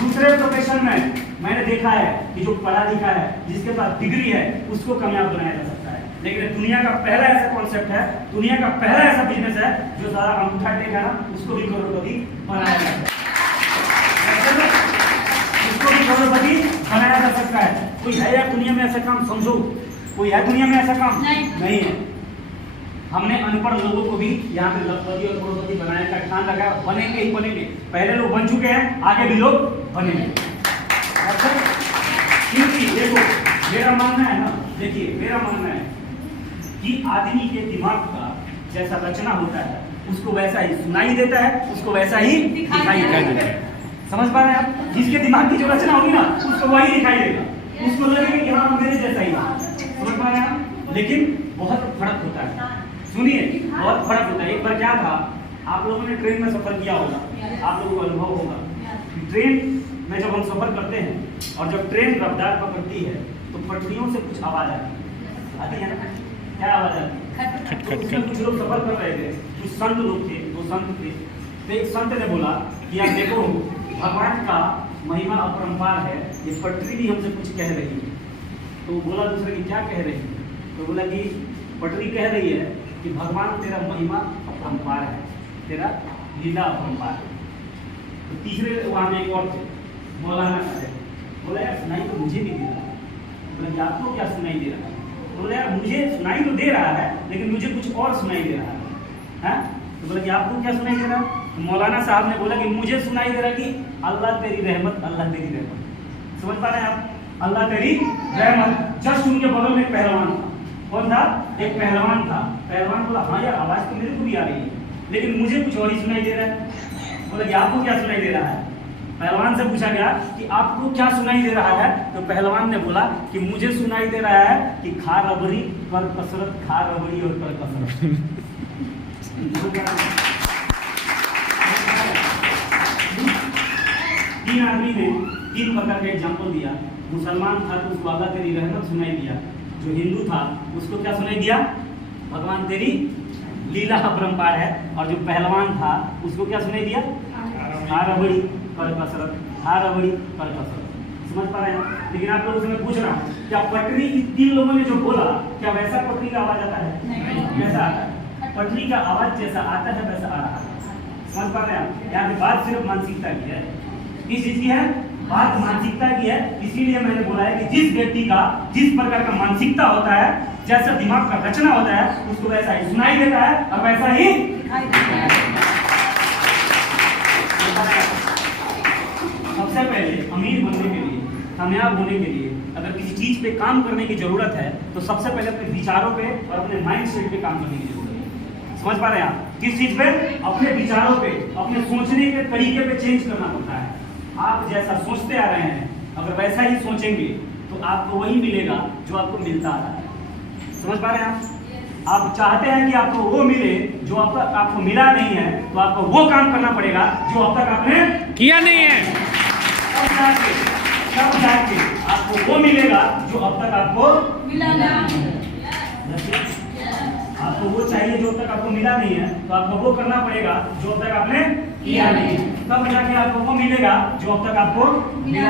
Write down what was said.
दूसरे प्रोफेशन में मैंने देखा है कि जो पढ़ा लिखा है, जिसके पास डिग्री है, उसको कामयाब बनाया जा सकता है। लेकिन दुनिया का पहला ऐसा कॉन्सेप्ट है, दुनिया का पहला ऐसा बिजनेस है जो सारा अंगूठा टेका ना, उसको भी करोड़पति बनाया जा सकता है। उसको भी करोड़पति बनाया जा सकता है। कोई है या दुनिया में ऐसा काम? समझो, कोई है दुनिया में ऐसा काम? नहीं है। हमने अनपढ़ लोगों को भी यहाँ पे लखपति और करोड़पति बनाने का ठान रखा है। बनेंगे ही बनेंगे। पहले लोग बन चुके हैं, आगे भी लोग बनेंगे। अच्छा, क्योंकि देखो मेरा मानना है ना, देखिए मेरा मानना है कि आदमी के दिमाग का जैसा रचना होता है, उसको वैसा ही सुनाई देता है, उसको वैसा ही दिखाई देता है। समझ पा रहे हैं आप? जिसके दिमाग की जो रचना होगी ना, उसको वही दिखाई देगा, उसको लगेगा कि हाँ मेरे जैसा ही। समझ पा रहे हैं आप? लेकिन बहुत फर्क होता है। सुनिए, बहुत फर्क होता है। एक बार क्या था, आप लोगों ने ट्रेन में सफर किया होगा, आप लोगों को अनुभव होगा। ट्रेन में जब हम सफर करते हैं और जब ट्रेन रफ्तार पकड़ती है तो पटरियों से कुछ आवाज आती है ना? क्या आवाज आती है? तो उसमें कुछ लोग सफर कर रहे थे, कुछ संत लोग थे, वो संत थे। तो एक संत ने बोला कि यार देखो, भगवान का महिमा अपरंपार है, ये पटरी भी हमसे कुछ कह रही है। तो बोला दूसरे की क्या कह रही है? तो बोला कि पटरी कह रही है कि भगवान तेरा महिमा अपरंपार है, तेरा लीला अपरंपार है। तो तीसरे वहां में एक और थे, मौलाना साहब। बोला यार सुनाई तो मुझे भी दे रहा है। बोला कि आपको क्या सुनाई दे रहा है? बोला यार मुझे सुनाई तो दे रहा है, लेकिन मुझे कुछ और सुनाई दे रहा है। तो बोला कि आपको क्या सुनाई दे रहा है? तो मौलाना साहब ने बोला कि मुझे सुनाई दे रहा है कि अल्लाह तेरी रहमत, अल्लाह तेरी रहमत। समझ पा रहे हैं आप? अल्लाह तेरी रहमत। जस्ट उनके बगल में एक पहलवान था। कौन था? एक पहलवान था। पहलवान बोला हाँ यार आवाज तो मेरे को भी आ रही है, लेकिन मुझे कुछ और ही सुनाई दे रहा है। बोला कि आपको क्या सुनाई दे रहा है? पहलवान से पूछा गया कि आपको क्या सुनाई दे रहा है? तो पहलवान ने बोला कि मुझे सुनाई दे रहा है कि खा रबड़ी कर कसरत, खा रबड़ी और कर कसरत। तीन आदमी ने तीन प्रकार का एग्जाम्पल दिया। मुसलमान था तो उसको अल्लाह तेरी रहमत सुनाई दिया। जो हिंदू था उसको क्या सुनाई दिया? भगवान तेरी लीला अपरंपार है। और जो पहलवान था उसको क्या सुनाई दिया? खा रबड़ी कर कसरत, खा रबड़ी कर कसरत। समझ पा रहे हैं? लेकिन आप लोगों से मैं पूछ रहा हूँ, क्या पटरी तीन लोगों ने जो बोला, क्या वैसा पटरी का आवाज आता है? वैसा आता है। पटरी का आवाज जैसा आता है वैसा आ रहा है। समझ पा रहे हैं? यहाँ पे बात सिर्फ मानसिकता की है। किस चीज की है? बात मानसिकता की है। इसीलिए मैंने बोला है कि जिस व्यक्ति का जिस प्रकार का मानसिकता होता है, जैसा दिमाग का रचना होता है, उसको वैसा ही सुनाई देता है और वैसा ही सबसे पहले अमीर बनने के लिए, कामयाब होने के लिए, अगर किसी चीज पे काम करने की जरूरत है तो सबसे पहले अपने विचारों पे और अपने माइंड सेट पे काम करने की जरूरत है। समझ पा रहे हैं आप? किस चीज पे? अपने विचारों पे, अपने सोचने के तरीके पे चेंज करना पड़ता है। आप जैसा सोचते आ रहे हैं, अगर वैसा ही सोचेंगे तो आपको वही मिलेगा जो आपको मिलता आ रहा है। समझ पा रहे हैं आप? आप चाहते हैं कि आपको वो मिले जो अब तक आपको मिला नहीं है, तो आपको वो काम करना पड़ेगा जो अब तक आपने किया नहीं है। तब जाके आपको वो मिलेगा जो अब तक आपको मिला ना। आपको वो चाहिए जो अब तक आपको मिला नहीं है, तो आपको वो करना पड़ेगा जो अब तक आपने किया नहीं है। तब जाके आपको वो मिलेगा जो अब तक आपको मिला